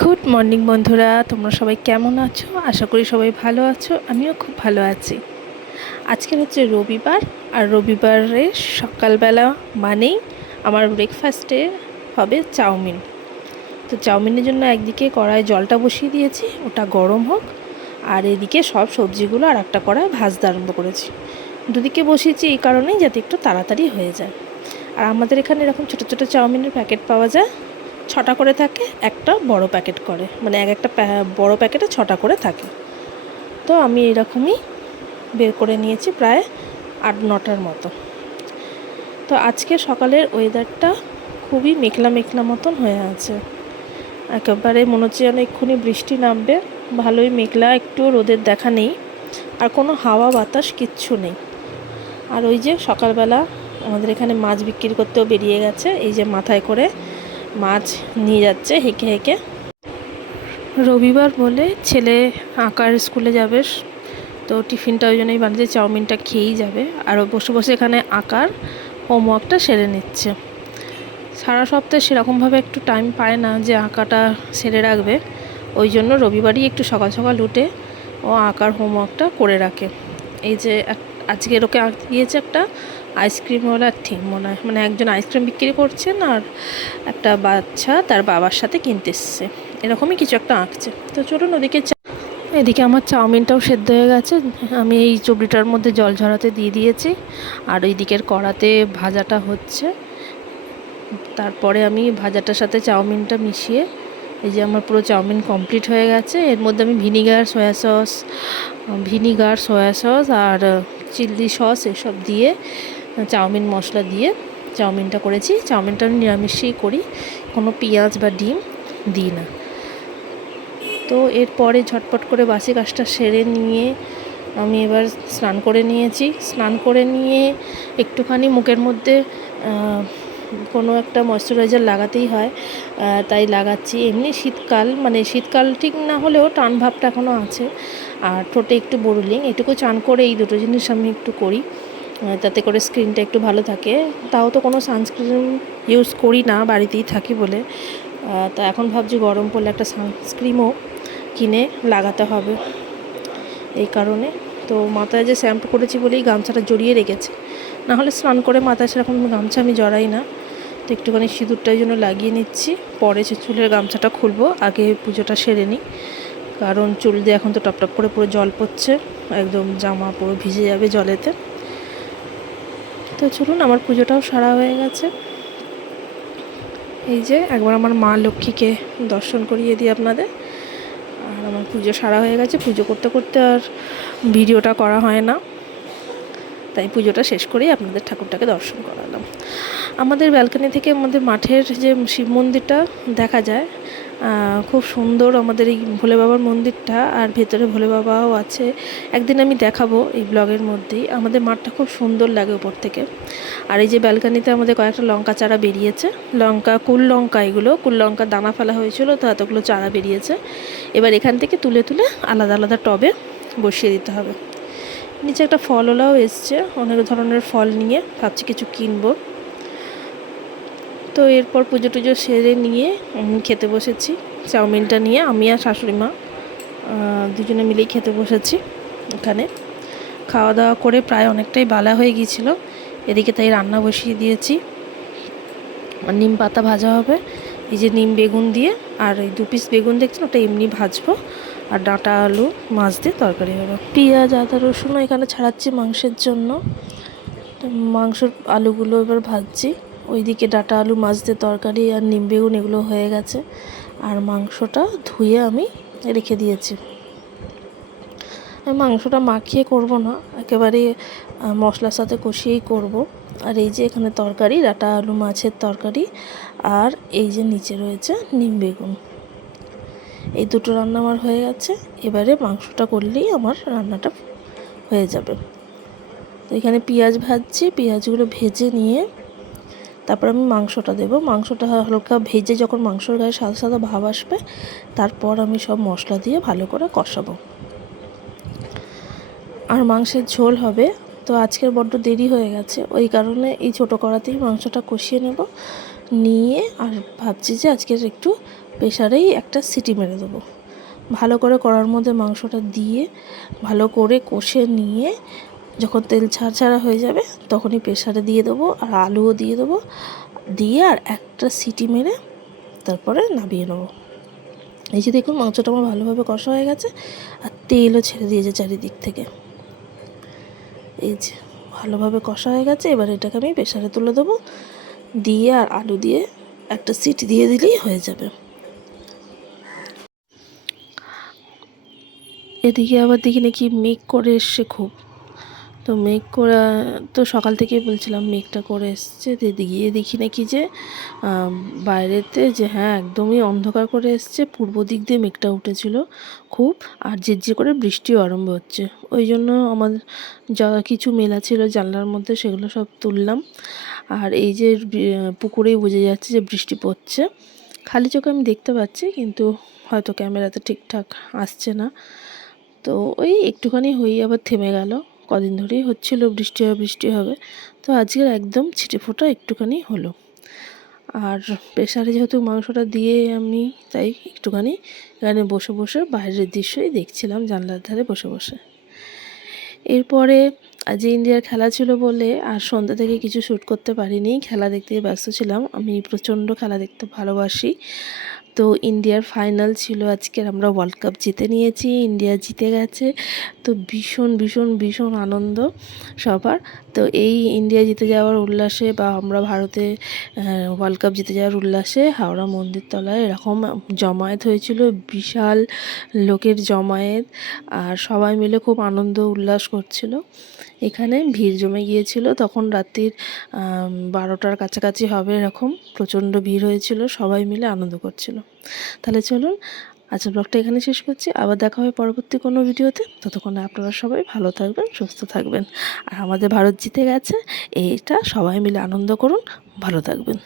Good morning বন্ধুরা, তোমরা সবাই কেমন আছো? আশা করি সবাই ভালো আছো। আমিও খুব ভালো আছি। আজকে হচ্ছে রবিবার, আর রবিবারের সকালবেলা মানেই আমার ব্রেকফাস্টে হবে চাউমিন। তো চাউমিনের জন্য একদিকে কড়ায় জলটা বসিয়ে দিয়েছি, ওটা গরম হোক, আর এদিকে সব সবজিগুলো আর একটা কড়ায় ভাজতে আরম্ভ করেছি। দুদিকে বসিয়েছি এই কারণেই যাতে একটু তাড়াতাড়ি হয়ে যায়। আর আমাদের এখানে এরকম ছোটো ছোটো চাউমিনের প্যাকেট পাওয়া যায়, 6টা করে থাকে, একটা বড় প্যাকেট করে, মানে একটা বড় প্যাকেটে 6টা করে থাকে। তো আমি এরকমই বের করে নিয়েছি প্রায় 8-9টার মতো। তো আজকে সকালের ওয়েদারটা খুবই মেঘলা মেঘলা মতন হয়ে আছে, একেবারে মনে হচ্ছে যেন এক্ষুনি বৃষ্টি নামবে। ভালোই মেঘলা, একটু রোদের দেখা নেই, আর কোনো হাওয়া বাতাস কিচ্ছু নেই। আর ওই যে সকালবেলা আমাদের এখানে মাছ বিক্রি করতেও বেরিয়ে গেছে, এই যে মাথায় করে মাছ নিয়ে যাচ্ছে হেঁকে হেঁকে। রবিবার বলে ছেলে আঁকার স্কুলে যাবে, তো টিফিনটা ওই জন্যই বানিয়েছে, চাউমিনটা খেয়েই যাবে। আর বসে বসে এখানে আঁকার হোমওয়ার্কটা সেরে নিচ্ছে। সারা সপ্তাহে সেরকমভাবে একটু টাইম পায় না যে আঁকাটা সেরে রাখবে, ওই জন্য রবিবারই একটু সকাল সকাল উঠে ও আঁকার হোমওয়ার্কটা করে রাখে। এই যে আজকে ওকে আঁকতে গিয়েছে একটা আইসক্রিমওয়ালা থিম মনে হয়, মানে একজন আইসক্রিম বিক্রি করছেন আর একটা বাচ্চা তার বাবার সাথে কিনতে এসছে, এরকমই কিছু একটা আঁকছে। তো চলুন ওদিকে। এদিকে আমার চাউমিনটাও সেদ্ধ হয়ে গেছে, আমি এই চবড়িটার মধ্যে জল ঝরাতে দিয়ে দিয়েছি, আর ওই দিকের কড়াতে ভাজাটা হচ্ছে। তারপরে আমি ভাজাটার সাথে চাউমিনটা মিশিয়ে, এই যে আমার পুরো চাউমিন কমপ্লিট হয়ে গেছে। এর মধ্যে আমি ভিনিগার সয়া সস আর চিলি সস এসব দিয়ে, চাউমিন মশলা দিয়ে চাউমিনটা করেছি। চাউমিনটা আমি নিরামিষই করি, কোনো পেঁয়াজ বা ডিম দিই না। তো এরপরে ঝটপট করে বাসি কাজটা সেরে নিয়ে আমি এবার স্নান করে নিয়েছি। স্নান করে নিয়ে একটুখানি মুখের মধ্যে কোনো একটা ময়শ্চারাইজার লাগাতেই হয়, তাই লাগাচ্ছি। এমনি শীতকাল, মানে শীতকাল ঠিক না হলেও টান ভাবটা এখনও আছে। আর ঠোঁটে একটু বোরলিং, এটুকু চান করে এই দুটো জিনিস আমি একটু করি, তাতে করে স্কিনটা একটু ভালো থাকে। তাও তো কোনো সানস্ক্রিন ইউজ করি না, বাড়িতেই থাকি বলে। তা এখন ভাবছি গরম পড়লে একটা সানস্ক্রিনও কিনে লাগাতে হবে এই কারণে। তো মাথায় যে শ্যাম্পু করেছি বলেই গামছাটা জড়িয়ে রেখেছি, নাহলে স্নান করে মাথায় সেরকম গামছা আমি জড়াই না। তো একটুখানি সিঁদুরটার জন্য লাগিয়ে নিচ্ছি, পরে সে চুলের গামছাটা খুলবো, আগে পুজোটা সেরে নিই। কারণ চুল দিয়ে এখন তো টপটপ করে পুরো জল পড়ছে, একদম জামা পুরো ভিজে যাবে জলেতে। তো চলুন, আমার পুজোটাও সারা হয়ে গেছে। এই যে একবার আমার মা লক্ষ্মীকে দর্শন করিয়ে দিই আপনাদের। আর আমার পুজো সারা হয়ে গেছে, পুজো করতে করতে আর ভিডিওটা করা হয় না, তাই পুজোটা শেষ করেই আপনাদের ঠাকুরটাকে দর্শন করালাম। আমাদের ব্যালকনি থেকে আমাদের মাঠের যে শিব মন্দিরটা দেখা যায়, খুব সুন্দর আমাদের এই ভোলে বাবার মন্দিরটা, আর ভেতরে ভোলে বাবাও আছে। একদিন আমি দেখাবো এই ব্লগের মধ্যেই। আমাদের মাঠটা খুব সুন্দর লাগে উপর থেকে। আর এই যে ব্যালকনিতে আমাদের কয়েকটা লঙ্কা চারা বেরিয়েছে, কুল লঙ্কা, এগুলো কুল লঙ্কার দানা ফেলা হয়েছিল, তো এতগুলো চারা বেরিয়েছে। এবার এখান থেকে তুলে তুলে আলাদা আলাদা টবে বসিয়ে দিতে হবে। নিচে একটা ফলওয়ালাও এসছে, অনেক ধরনের ফল নিয়ে, ভাবছি কিছু কিনবো। তো এরপর পুজো টুজো সেরে নিয়ে খেতে বসেছি। চাউমিনটা নিয়ে আমি আর শাশুড়ি মা দুজনে মিলেই খেতে বসেছি। এখানে খাওয়া দাওয়া করে প্রায় অনেকটাই বেলা হয়ে গিয়েছিলো, এদিকে তাই রান্না বসিয়ে দিয়েছি। আর নিম পাতা ভাজা হবে, এই যে নিম বেগুন দিয়ে, আর এই 2 পিস বেগুন দেখছেন ওটা এমনি ভাজবো, আর ডাঁটা আলু মাছ দিয়ে তরকারি হবে। পেঁয়াজ আদা রসুনও এখানে ছাড়াচ্ছি মাংসের জন্য। তো মাংসর আলুগুলো এবার ভাজছি, ওইদিকে ডাঁটা আলু মাছ দিয়ে তরকারি আর নিম বেগুন এগুলো হয়ে গেছে। আর মাংসটা ধুয়ে আমি রেখে দিয়েছি। আমি মাংসটা মাখিয়ে করব না, একেবারে মশলার সাথে কষিয়েই করব। আর এই যে এখানে তরকারি, ডাঁটা আলু মাছের তরকারি, আর এই যে নিচে রয়েছে নিম বেগুন, এই দুটো রান্না আমার হয়ে গেছে। এবারে মাংসটা করলেই আমার রান্নাটা হয়ে যাবে। তো এখানে পেঁয়াজ ভাজছি, পেঁয়াজগুলো ভেজে নিয়ে তারপর আমি মাংসটা দেবো। মাংসটা হালকা ভেজে যখন মাংসর গায়ে সাদা সাদা ভাব আসবে, তারপর আমি সব মশলা দিয়ে ভালো করে কষাবো। আর মাংসের ঝোল হবে, তো আজকের বড্ড দেরি হয়ে গেছে, ওই কারণে এই ছোটো কড়াতেই মাংসটা কষিয়ে নেব নিয়ে। আর ভাবছি যে আজকের একটু প্রেসারেই একটা সিটি মেরে দেবো। ভালো করে কড়ার মধ্যে মাংসটা দিয়ে ভালো করে কষে নিয়ে যখন তেল ছাড়া হয়ে যাবে তখনই প্রেসারে দিয়ে দেবো, আর আলুও দিয়ে দেবো, দিয়ে আর একটা সিটি মেরে তারপরে নামিয়ে নেবো। এই যে দেখুন মাংসটা আমার ভালোভাবে কষা হয়ে গেছে আর তেলও ছেড়ে দিয়েছে চারিদিক থেকে। এই যে ভালোভাবে কষা হয়ে গেছে, এবার এটাকে আমি প্রেসারে তুলে দেবো, দিয়ে আর আলু দিয়ে একটা সিটি দিয়ে দিলেই হয়ে যাবে। এদিকে আবার দেখি নাকি মেঘ করে এসছে খুব, তো মেঘ করা তো সকাল থেকেই বলছিলাম মেঘটা করে এসছে, গিয়ে দেখি নাকি যে বাইরেতে যে হ্যাঁ একদমই অন্ধকার করে এসছে, পূর্ব দিক দিয়ে মেঘটা উঠেছিল খুব, আর ঝিরঝির করে বৃষ্টিও আরম্ভ হচ্ছে। ওই জন্য আমার যা কিছু মেলা ছিল জানলার মধ্যে সেগুলো সব তুললাম, আর এই যে পুকুরেই বোঝা যাচ্ছে যে বৃষ্টি পড়ছে, খালি চোখে আমি দেখতে পাচ্ছি, কিন্তু হয়তো ক্যামেরাতে ঠিকঠাক আসছে না। তো ওই একটুখানি হয়েই আবার থেমে গেল, কদিন ধরেই হচ্ছিল বৃষ্টি হবে, তো আজকের একদম ছিটে ফোটা একটুখানি হলো। আর প্রেসারে যেহেতু মাংসটা দিয়ে আমি তাই একটুখানি এখানে বসে বসে বাইরের দৃশ্যই দেখছিলাম জানলার ধারে বসে বসে। এরপরে আজ ইন্ডিয়ার খেলা ছিল বলে আর সন্ধ্যা থেকে কিছু শ্যুট করতে পারিনি, খেলা দেখতে ব্যস্ত ছিলাম। আমি প্রচণ্ড খেলা দেখতে ভালোবাসি। তো ইন্ডিয়ার ফাইনাল ছিল আজকের, আমরা ওয়ার্ল্ড কাপ জিতে নিয়েছি, ইন্ডিয়া জিতে গেছে, তো ভীষণ ভীষণ ভীষণ আনন্দ সবার। তো এই ইন্ডিয়া জিতে যাওয়ার উল্লাসে বা আমরা ভারতে ওয়ার্ল্ড কাপ জিতে যাওয়ার উল্লাসে হাওড়া মন্দির তলায় এরকম জমায়েত হয়েছিল, বিশাল লোকের জমায়েত, আর সবাই মিলে খুব আনন্দ উল্লাস করছিল। এখানে ভিড় জমে গিয়েছিল, তখন রাত্রির 12টার কাছাকাছি হবে এরকম, প্রচণ্ড ভিড় হয়েছিল, সবাই মিলে আনন্দ করছিল। তাহলে চলুন আজকের ব্লগটা এখানে শেষ করছি, আবার দেখা হবে পরবর্তী কোনো ভিডিওতে। ততক্ষণে আপনারা সবাই ভালো থাকবেন, সুস্থ থাকবেন, আর আমাদের ভারত জিতে গেছে এইটা সবাই মিলে আনন্দ করুন, ভালো থাকবেন।